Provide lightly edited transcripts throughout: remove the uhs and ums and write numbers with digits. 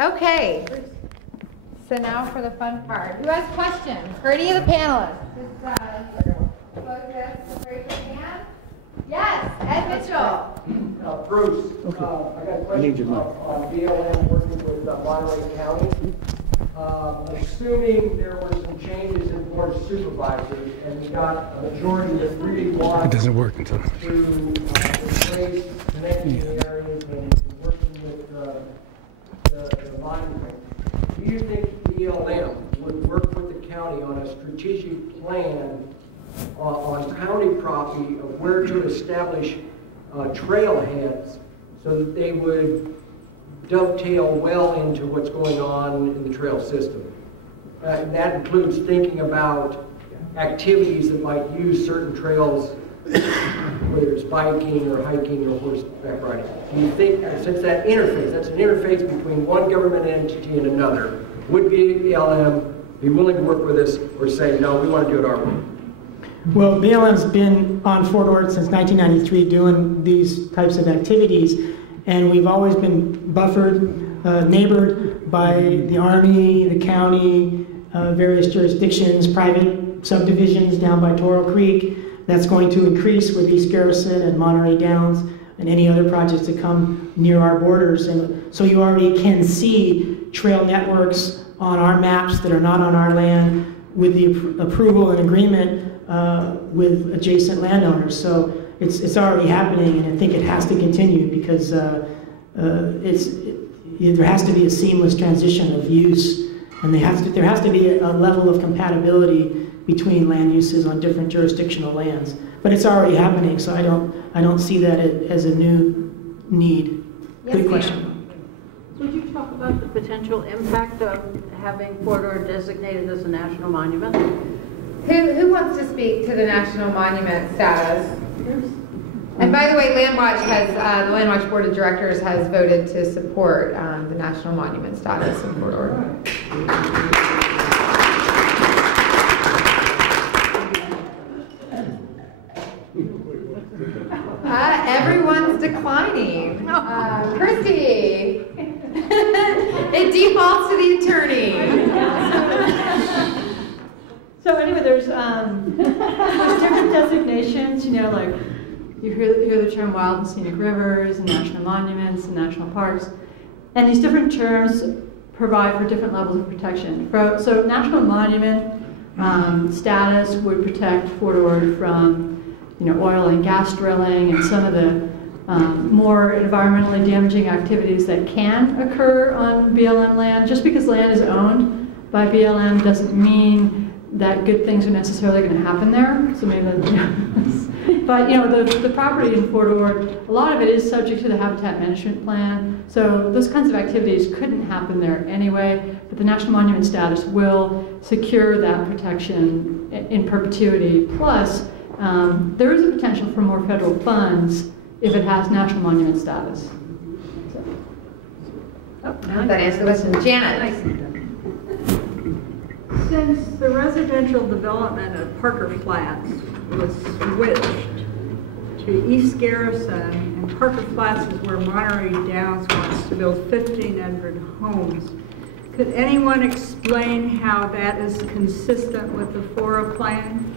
Okay. So now for the fun part. Who has questions for any of the panelists? Just focus, raise your hand. Yes, Ed Mitchell. Bruce, I got a question on BLM working with Monterey County. Assuming there were some changes in board of supervisors and we got a majority that really wants it doesn't work until to replace connecting areas and working with the monument, do you think BLM would work with the county on a strategic plan on county property of where to establish trailheads so that they would dovetail well into what's going on in the trail system? That includes thinking about activities that might use certain trails, whether it's biking or hiking or horseback riding. Do you think, since that interface, that's an interface between one government entity and another, would BLM be willing to work with us or say, no, we want to do it our way? Well, BLM's been on Fort Ord since 1993 doing these types of activities, and we've always been buffered, neighbored by the Army, the county, various jurisdictions, private subdivisions down by Toro Creek. That's going to increase with East Garrison and Monterey Downs and any other projects that come near our borders. And so you already can see trail networks on our maps that are not on our land with the approval and agreement with adjacent landowners. So it's already happening, and I think it has to continue because there has to be a seamless transition of use, and there has to be a level of compatibility between land uses on different jurisdictional lands. But it's already happening, so I don't see that as a new need. Yes, good question. Would you talk about the potential impact of having Fort Ord designated as a national monument? Who wants to speak to the national monument status? And by the way, LandWatch has the LandWatch Board of Directors has voted to support the national monument status in Fort Ord. Everyone's declining. Christy, it defaults to the attorney. So anyway, there's different designations, you know, like you hear the term wild and scenic rivers and national monuments and national parks. And these different terms provide for different levels of protection. So national monument status would protect Fort Ord from, you know, oil and gas drilling and some of the more environmentally damaging activities that can occur on BLM land. Just because land is owned by BLM doesn't mean that good things are necessarily going to happen there. So maybe but you know, the property in Fort Ord, a lot of it is subject to the habitat management plan. So those kinds of activities couldn't happen there anyway, but the national monument status will secure that protection in perpetuity. Plus, there is a potential for more federal funds if it has national monument status. So. That answers the question. Janet. Since the residential development of Parker Flats was switched to East Garrison, and Parker Flats is where Monterey Downs wants to build 1,500 homes, could anyone explain how that is consistent with the FORA plan?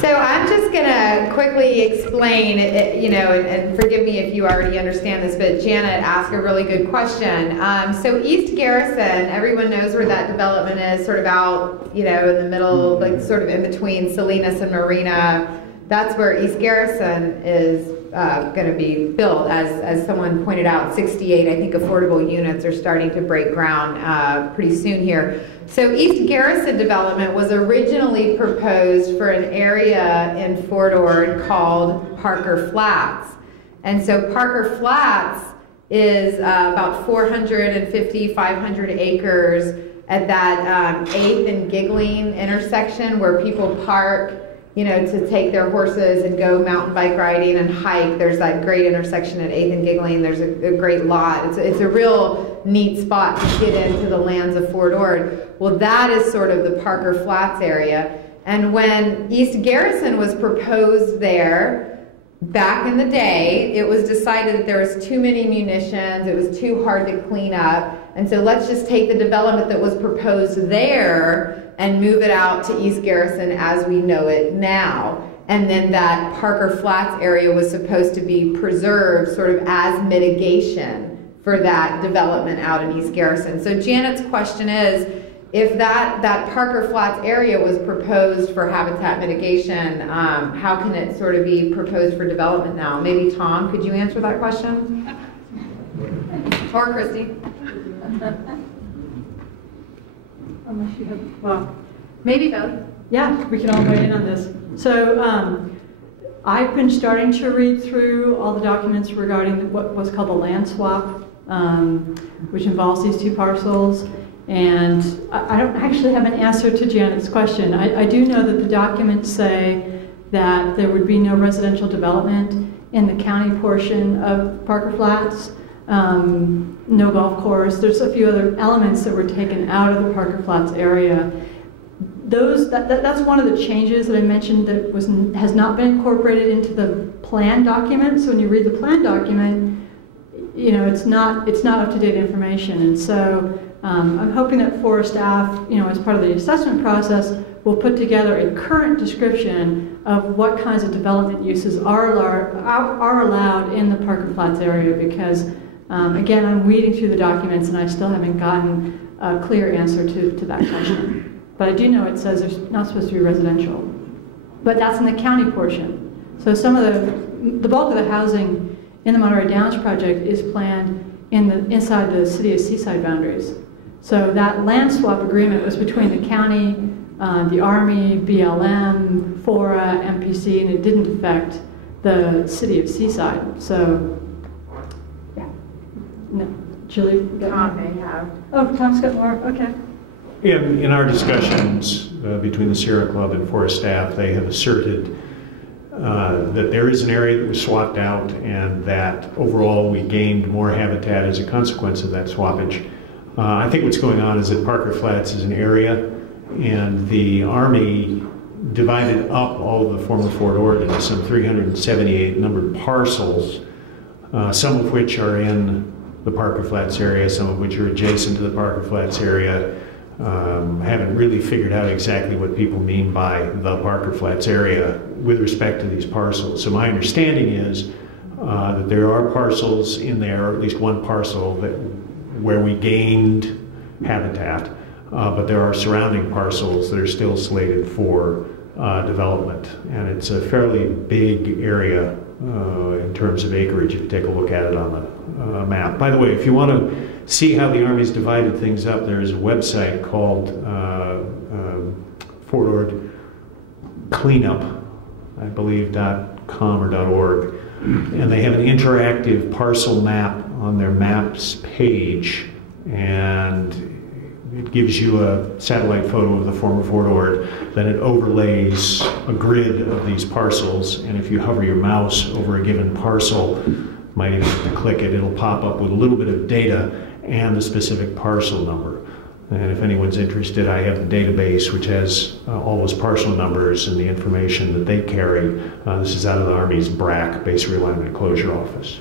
So I'm just going to quickly explain, you know, and forgive me if you already understand this, but Janet asked a really good question. So East Garrison, everyone knows where that development is, sort of out, you know, in the middle, like sort of in between Salinas and Marina. That's where East Garrison is going to be built. As someone pointed out, 68, I think, affordable units are starting to break ground pretty soon here. So East Garrison development was originally proposed for an area in Fort Ord called Parker Flats. And so Parker Flats is about 450, 500 acres at that 8th and Giggling intersection where people park, you know, to take their horses and go mountain bike riding and hike. There's that great intersection at 8th and Giggling. There's a great lot. It's a real neat spot to get into the lands of Fort Ord. Well, that is sort of the Parker Flats area. And when East Garrison was proposed there, back in the day, it was decided that there was too many munitions, it was too hard to clean up, and so let's just take the development that was proposed there and move it out to East Garrison as we know it now. And then that Parker Flats area was supposed to be preserved sort of as mitigation for that development out in East Garrison. So Janet's question is, if that Parker Flats area was proposed for habitat mitigation, how can it sort of be proposed for development now? Maybe Tom, could you answer that question? Or Christy? Unless you have, well, Maybe both. yeah, we can all weigh in on this. So I've been starting to read through all the documents regarding what's called the land swap, which involves these two parcels. And I don't actually have an answer to Janet's question. I do know that the documents say that there would be no residential development in the county portion of Parker Flats, no golf course. There's a few other elements that were taken out of the Parker Flats area. That's one of the changes that I mentioned that has not been incorporated into the plan document. So when you read the plan document, you know, it's not up-to-date information. And so I'm hoping that FORA staff, you know, as part of the assessment process, will put together a current description of what kinds of development uses are allowed in the Parker Flats area, because again, I'm weeding through the documents and I still haven't gotten a clear answer to that question. But I do know it says there's not supposed to be residential. But that's in the county portion. So some of the bulk of the housing in the Monterey Downs project is planned inside the city of Seaside boundaries. So that land swap agreement was between the county, the Army, BLM, FORA, MPC, and it didn't affect the city of Seaside. So, yeah. No. Julie? Tom may have. Oh, Tom's got more. Okay. In our discussions between the Sierra Club and FORA staff, they have asserted that there is an area that was swapped out and that overall we gained more habitat as a consequence of that swappage. I think what's going on is that Parker Flats is an area and the Army divided up all of the former Fort Ord into some 378 numbered parcels, some of which are in the Parker Flats area, some of which are adjacent to the Parker Flats area. Haven't really figured out exactly what people mean by the Parker Flats area with respect to these parcels. So my understanding is that there are parcels in there, or at least one parcel where we gained habitat, but there are surrounding parcels that are still slated for development. And it's a fairly big area in terms of acreage if you take a look at it on the map. By the way, if you want to see how the Army's divided things up, there's a website called Fort Ord Cleanup, I believe, .com or .org, and they have an interactive parcel map on their maps page, and it gives you a satellite photo of the former Fort Ord, then it overlays a grid of these parcels, and if you hover your mouse over a given parcel, might even have to click it, it'll pop up with a little bit of data and the specific parcel number. And if anyone's interested, I have the database which has all those parcel numbers and the information that they carry. This is out of the Army's BRAC, Base Realignment and Closure Office.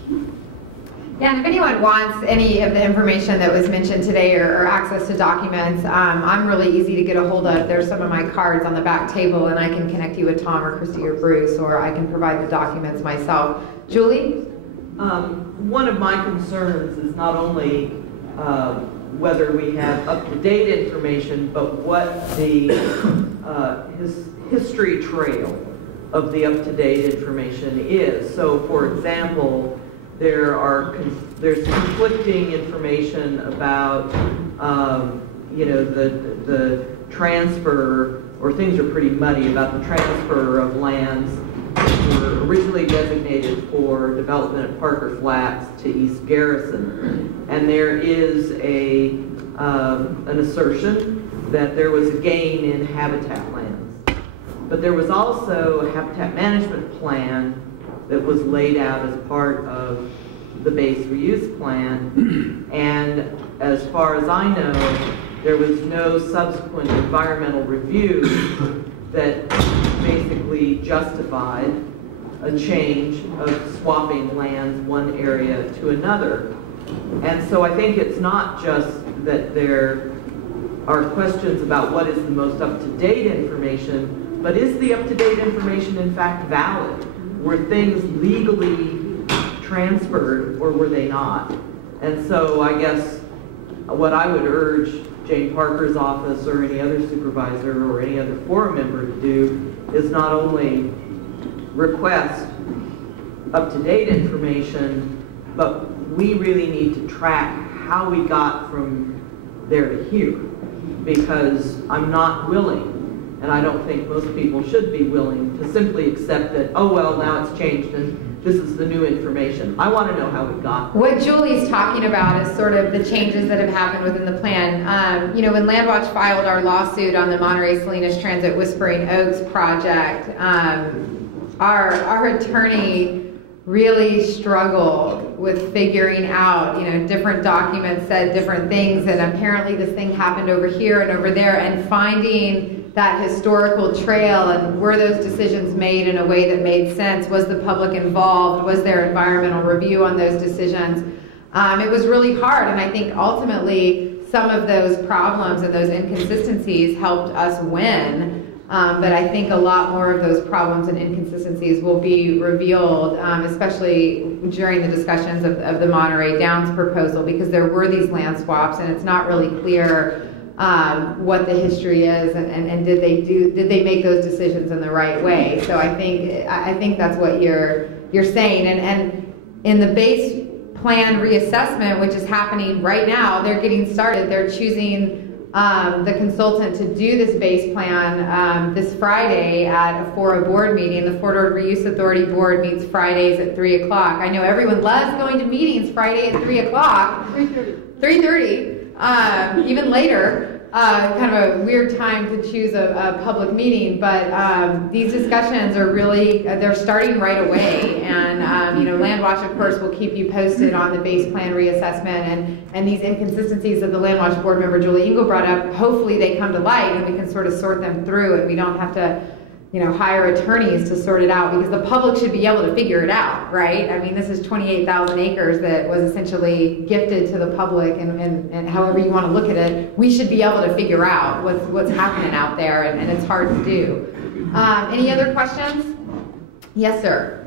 Yeah, and if anyone wants any of the information that was mentioned today or access to documents, I'm really easy to get a hold of. There's some of my cards on the back table, and I can connect you with Tom or Christy or Bruce, or I can provide the documents myself. Julie? One of my concerns is not only whether we have up-to-date information, but what the history trail of the up-to-date information is. So, for example, there's conflicting information about you know, the transfer, or things are pretty muddy about the transfer of lands that were originally designated for development at Parker Flats to East Garrison. And there is an assertion that there was a gain in habitat lands. But there was also a habitat management plan that was laid out as part of the base reuse plan. And as far as I know, there was no subsequent environmental review that basically justified a change of swapping lands one area to another. And so I think it's not just that there are questions about what is the most up-to-date information, but is the up-to-date information in fact valid? Were things legally transferred or were they not? And so I guess what I would urge Jane Parker's office or any other supervisor or any other FORA member to do is not only request up-to-date information, but we really need to track how we got from there to here, because I'm not willing, and I don't think most people should be willing, to simply accept that, oh well, now it's changed and this is the new information. I want to know how we got there. What Julie's talking about is sort of the changes that have happened within the plan. You know, when LandWatch filed our lawsuit on the Monterey Salinas Transit Whispering Oaks project, our attorney really struggled with figuring out, you know, different documents said different things, and apparently this thing happened over here and over there, and finding that historical trail and were those decisions made in a way that made sense? Was the public involved? Was there environmental review on those decisions? It was really hard, and I think ultimately some of those problems and those inconsistencies helped us win. But I think a lot more of those problems and inconsistencies will be revealed, especially during the discussions of the Monterey Downs proposal, because there were these land swaps, and it's not really clear what the history is, and did they make those decisions in the right way? So I think that's what you're saying, and in the base plan reassessment, which is happening right now, they're getting started. They're choosing the consultant to do this base plan this Friday at a FORA board meeting. The Fort Ord Reuse Authority board meets Fridays at 3 o'clock. I know everyone loves going to meetings Friday at 3 o'clock. 3:30. Even later. Kind of a weird time to choose a public meeting, but these discussions are really, they're starting right away, and you know, LandWatch of course will keep you posted on the base plan reassessment, and these inconsistencies that the LandWatch board member Julie Engel brought up, hopefully they come to light and we can sort of sort them through, and we don't have to, you know, hire attorneys to sort it out, because the public should be able to figure it out, right? I mean, this is 28,000 acres that was essentially gifted to the public, and however you want to look at it, we should be able to figure out what's happening out there, and it's hard to do. Any other questions? Yes, sir.